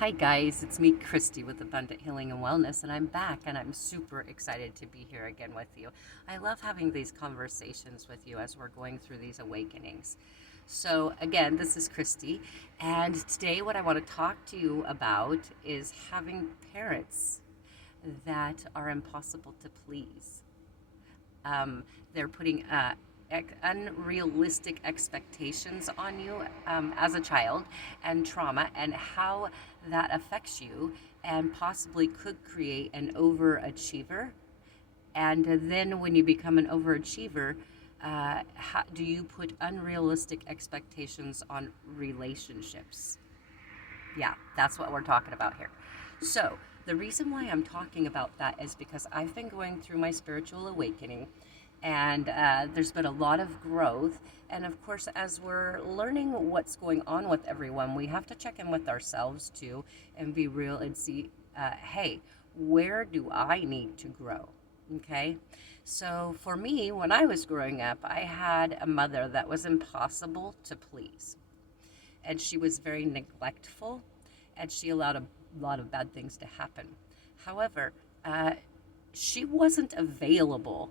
Hi guys, it's me, Christy, with Abundant Healing and Wellness, and I'm back and I'm super excited to be here again with you. I love having these conversations with you as we're going through these awakenings. So, again, this is Christy, and today what I want to talk to you about is having parents that are impossible to please. They're putting unrealistic expectations on you as a child and trauma and how that affects you and possibly could create an overachiever. And then when you become an overachiever, how, do you put unrealistic expectations on relationships? Yeah, that's what we're talking about here. So, the reason why I'm talking about that is because I've been going through my spiritual awakening and there's been a lot of growth. And of course, as we're learning what's going on with everyone, we have to check in with ourselves too and be real and see, hey, where do I need to grow? Okay. So for me, when I was growing up, I had a mother that was impossible to please. And she was very neglectful and she allowed a lot of bad things to happen. However, uh, she wasn't available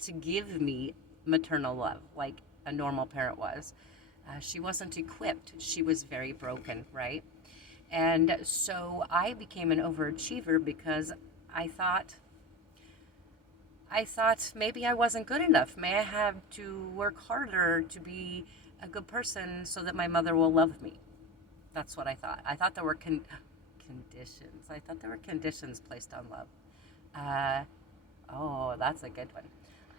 to give me maternal love like a normal parent was. She wasn't equipped. She was very broken, right? And so I became an overachiever because I thought I thought maybe I wasn't good enough. May I have to work harder to be a good person so that my mother will love me? That's what I thought. I thought there were conditions. I thought there were conditions placed on love. Uh, oh, that's a good one.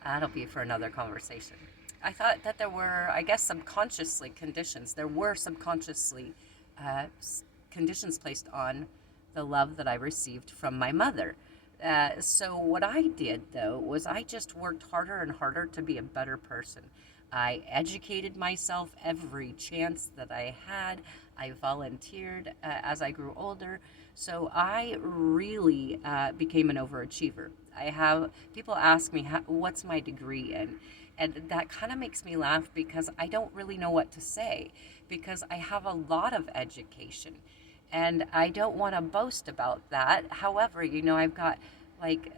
That'll be for another conversation. I thought that there were, I guess, subconsciously conditions. There were subconsciously uh, conditions placed on the love that I received from my mother. So, what I did though was I just worked harder and harder to be a better person. I educated myself every chance that I had. I volunteered as I grew older. So, I really became an overachiever. I have people ask me, what's my degree in? And that kind of makes me laugh because I don't really know what to say because I have a lot of education and I don't want to boast about that. However, I've got like,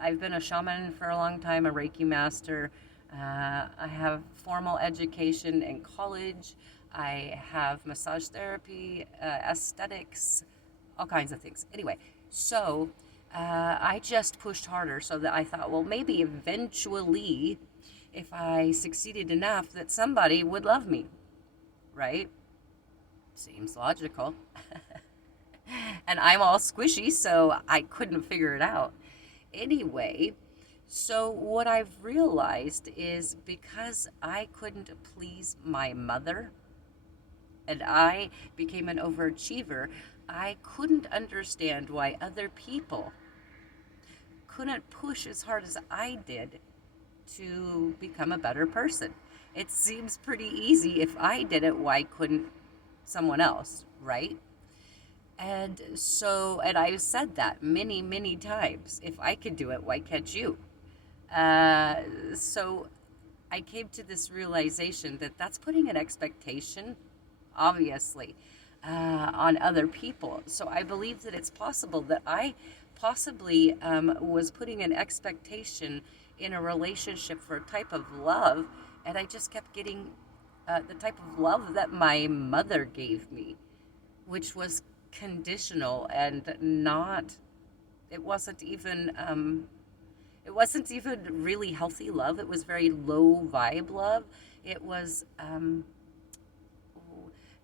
I've been a shaman for a long time, a Reiki master. I have formal education in college. I have massage therapy, aesthetics, all kinds of things. Anyway, so I just pushed harder so that I thought, well, maybe eventually, if I succeeded enough, that somebody would love me, right? Seems logical. And I'm all squishy, so I couldn't figure it out. Anyway, so what I've realized is because I couldn't please my mother and I became an overachiever, I couldn't understand why other people couldn't push as hard as I did to become a better person. It seems pretty easy. If I did it, why couldn't someone else, right? And I've said that many, many times. If I could do it, why can't you? Uh, so I came to this realization that that's putting an expectation, obviously, on other people. So I believe that it's possible that I possibly was putting an expectation in a relationship for a type of love, and I just kept getting the type of love that my mother gave me, which was conditional and not, it wasn't even it wasn't even really healthy love. It was very low vibe love. It was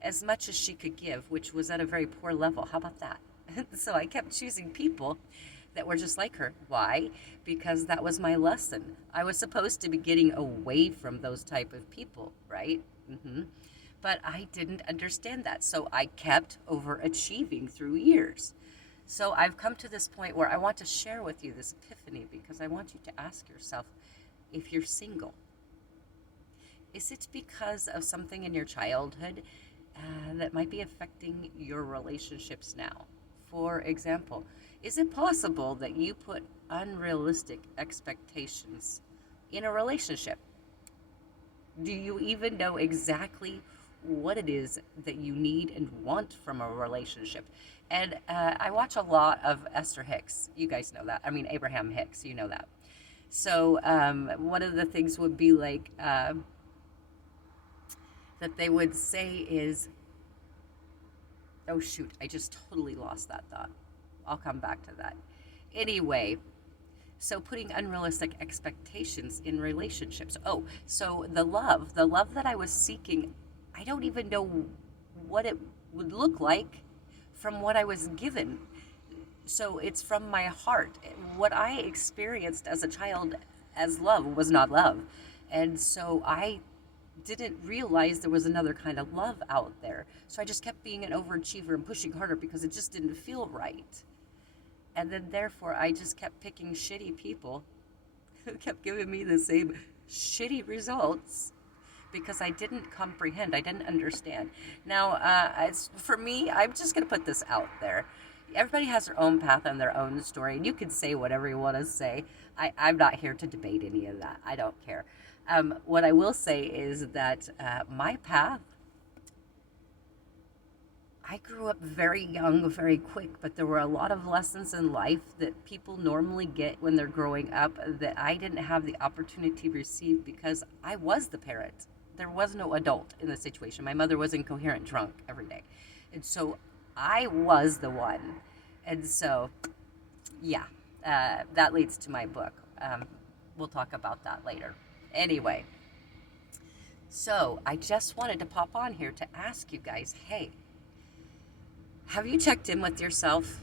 as much as she could give, which was at a very poor level. How about that? So I kept choosing people that were just like her. Why? Because that was my lesson. I was supposed to be getting away from those type of people, right? But I didn't understand that. So I kept overachieving through years. So I've come to this point where I want to share with you this epiphany because I want you to ask yourself, if you're single, is it because of something in your childhood that might be affecting your relationships now? For example, is it possible that you put unrealistic expectations in a relationship? Do you even know exactly what it is that you need and want from a relationship. And I watch a lot of Esther Hicks. You guys know that. I mean, Abraham Hicks, you know that. So one of the things would be like that they would say is, oh shoot, I just totally lost that thought. I'll come back to that. Anyway, so putting unrealistic expectations in relationships. Oh, so the love that I was seeking, I don't even know what it would look like from what I was given. So it's from my heart. What I experienced as a child as love was not love. And so I didn't realize there was another kind of love out there. So I just kept being an overachiever and pushing harder because it just didn't feel right. And then therefore I just kept picking shitty people who kept giving me the same shitty results because I didn't comprehend, I didn't understand. Now, for me, I'm just going to put this out there. Everybody has their own path and their own story, and you can say whatever you want to say. I'm not here to debate any of that. I don't care. What I will say is that my path, I grew up very young, very quick, but there were a lot of lessons in life that people normally get when they're growing up that I didn't have the opportunity to receive because I was the parent. There was no adult in the situation. My mother was incoherent drunk every day. And so I was the one. And so, yeah, that leads to my book. We'll talk about that later. Anyway, so I just wanted to pop on here to ask you guys, hey, have you checked in with yourself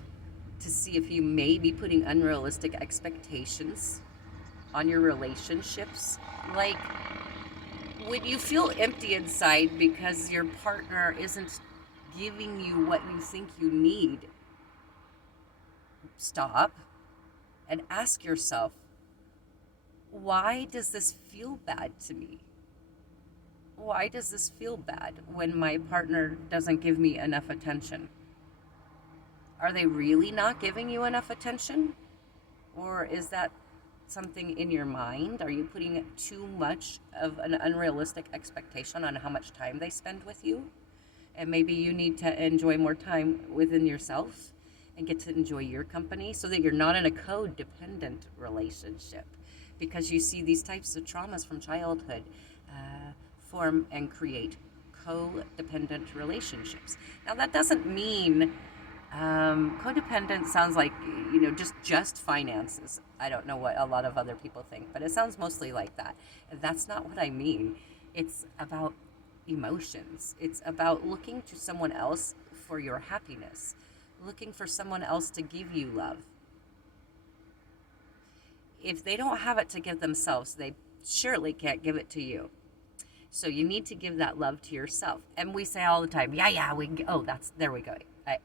to see if you may be putting unrealistic expectations on your relationships? Like, when you feel empty inside because your partner isn't giving you what you think you need, stop and ask yourself, why does this feel bad to me? Why does this feel bad when my partner doesn't give me enough attention? Are they really not giving you enough attention? Or is that something in your mind? Are you putting too much of an unrealistic expectation on how much time they spend with you? And maybe you need to enjoy more time within yourself and get to enjoy your company so that you're not in a codependent relationship, because you see these types of traumas from childhood form and create codependent relationships. Now, that doesn't mean codependent sounds like, just finances. I don't know what a lot of other people think, but it sounds mostly like that. That's not what I mean. It's about emotions. It's about looking to someone else for your happiness, looking for someone else to give you love. If they don't have it to give themselves, they surely can't give it to you. So you need to give that love to yourself. And we say all the time, there we go.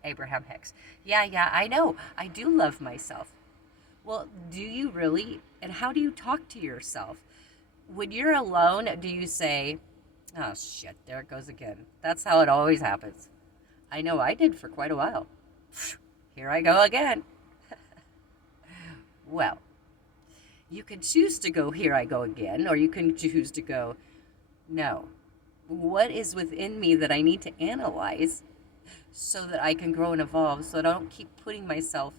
Abraham Hicks. Yeah, I know. I do love myself. Well, do you really? And how do you talk to yourself? When you're alone, do you say, oh shit, there it goes again? That's how it always happens. I know I did for quite a while. Here I go again. Well, you can choose to go, here I go again, or you can choose to go, no. What is within me that I need to analyze so that I can grow and evolve, so that I don't keep putting myself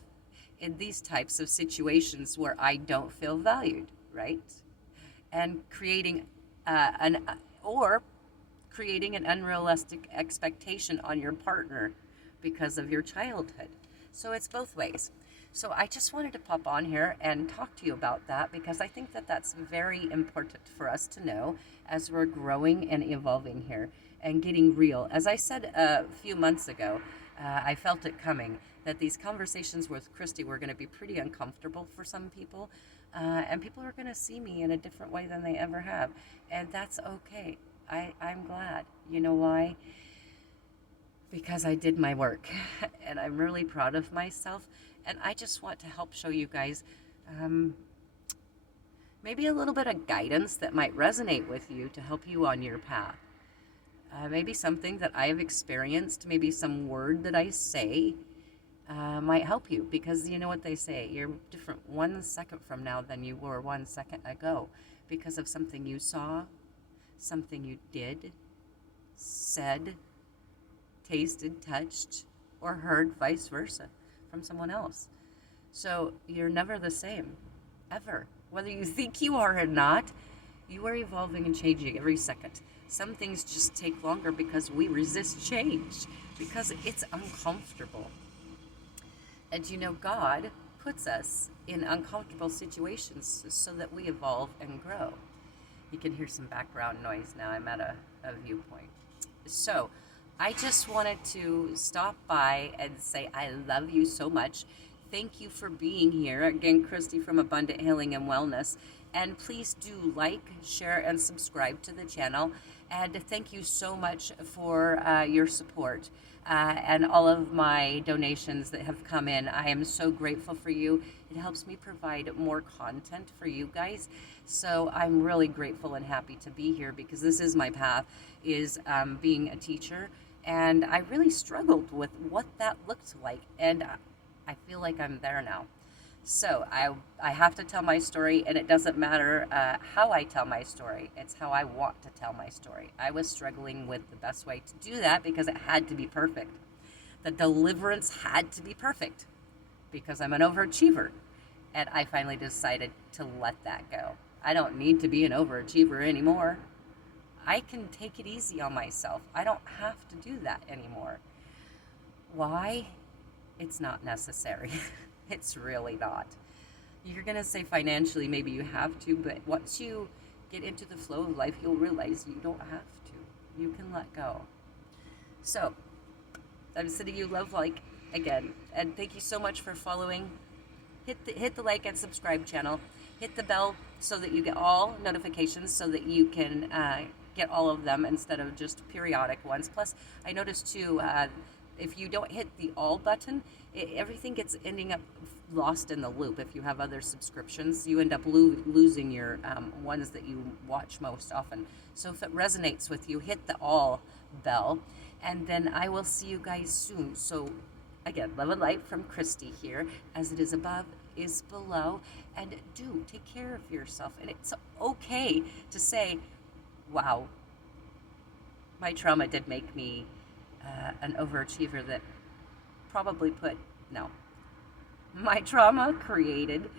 in these types of situations where I don't feel valued, right? And creating creating an unrealistic expectation on your partner because of your childhood. So it's both ways. So I just wanted to pop on here and talk to you about that, because I think that that's very important for us to know as we're growing and evolving here and getting real. As I said a few months ago, I felt it coming, that these conversations with Christy were going to be pretty uncomfortable for some people, and people are going to see me in a different way than they ever have, and that's okay. I'm glad. You know why? Because I did my work, and I'm really proud of myself, and I just want to help show you guys maybe a little bit of guidance that might resonate with you to help you on your path. Maybe something that I've experienced, maybe some word that I say might help you, because you know what they say, you're different 1 second from now than you were 1 second ago because of something you saw, something you did, said, tasted, touched, or heard vice versa from someone else. So you're never the same, ever. Whether you think you are or not, you are evolving and changing every second. Some things just take longer because we resist change, because it's uncomfortable. And God puts us in uncomfortable situations so that we evolve and grow. You can hear some background noise now. I'm at a viewpoint. So I just wanted to stop by and say I love you so much. Thank you for being here. Again, Christy from Abundant Healing and Wellness. And please do like, share, and subscribe to the channel. And thank you so much for your support and all of my donations that have come in. I am so grateful for you. It helps me provide more content for you guys. So I'm really grateful and happy to be here because this is my path, is being a teacher. And I really struggled with what that looked like. And I feel like I'm there now. So I have to tell my story, and it doesn't matter how I tell my story. It's how I want to tell my story. I was struggling with the best way to do that because it had to be perfect. The deliverance had to be perfect because I'm an overachiever. And I finally decided to let that go. I don't need to be an overachiever anymore. I can take it easy on myself. I don't have to do that anymore. Why? It's not necessary. It's really not. You're going to say financially maybe you have to, but once you get into the flow of life, you'll realize you don't have to. You can let go. So, I'm sending you love, like, again, and thank you so much for following. Hit the like and subscribe channel. Hit the bell so that you get all notifications so that you can get all of them instead of just periodic ones. Plus, I noticed too, if you don't hit the all button, everything gets ending up lost in the loop. If you have other subscriptions, you end up losing your ones that you watch most often. So if it resonates with you, hit the all bell, and then I will see you guys soon. So again, love and light from Christy here. As it is above is below, and do take care of yourself. And it's okay to say, wow, my trauma did make me an overachiever that probably no. My trauma created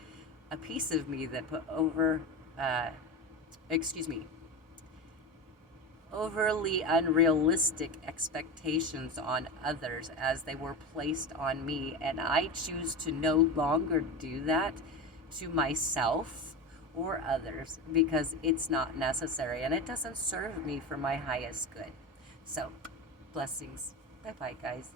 a piece of me that put overly unrealistic expectations on others as they were placed on me. And I choose to no longer do that to myself or others because it's not necessary and it doesn't serve me for my highest good. So, blessings. Bye-bye, guys.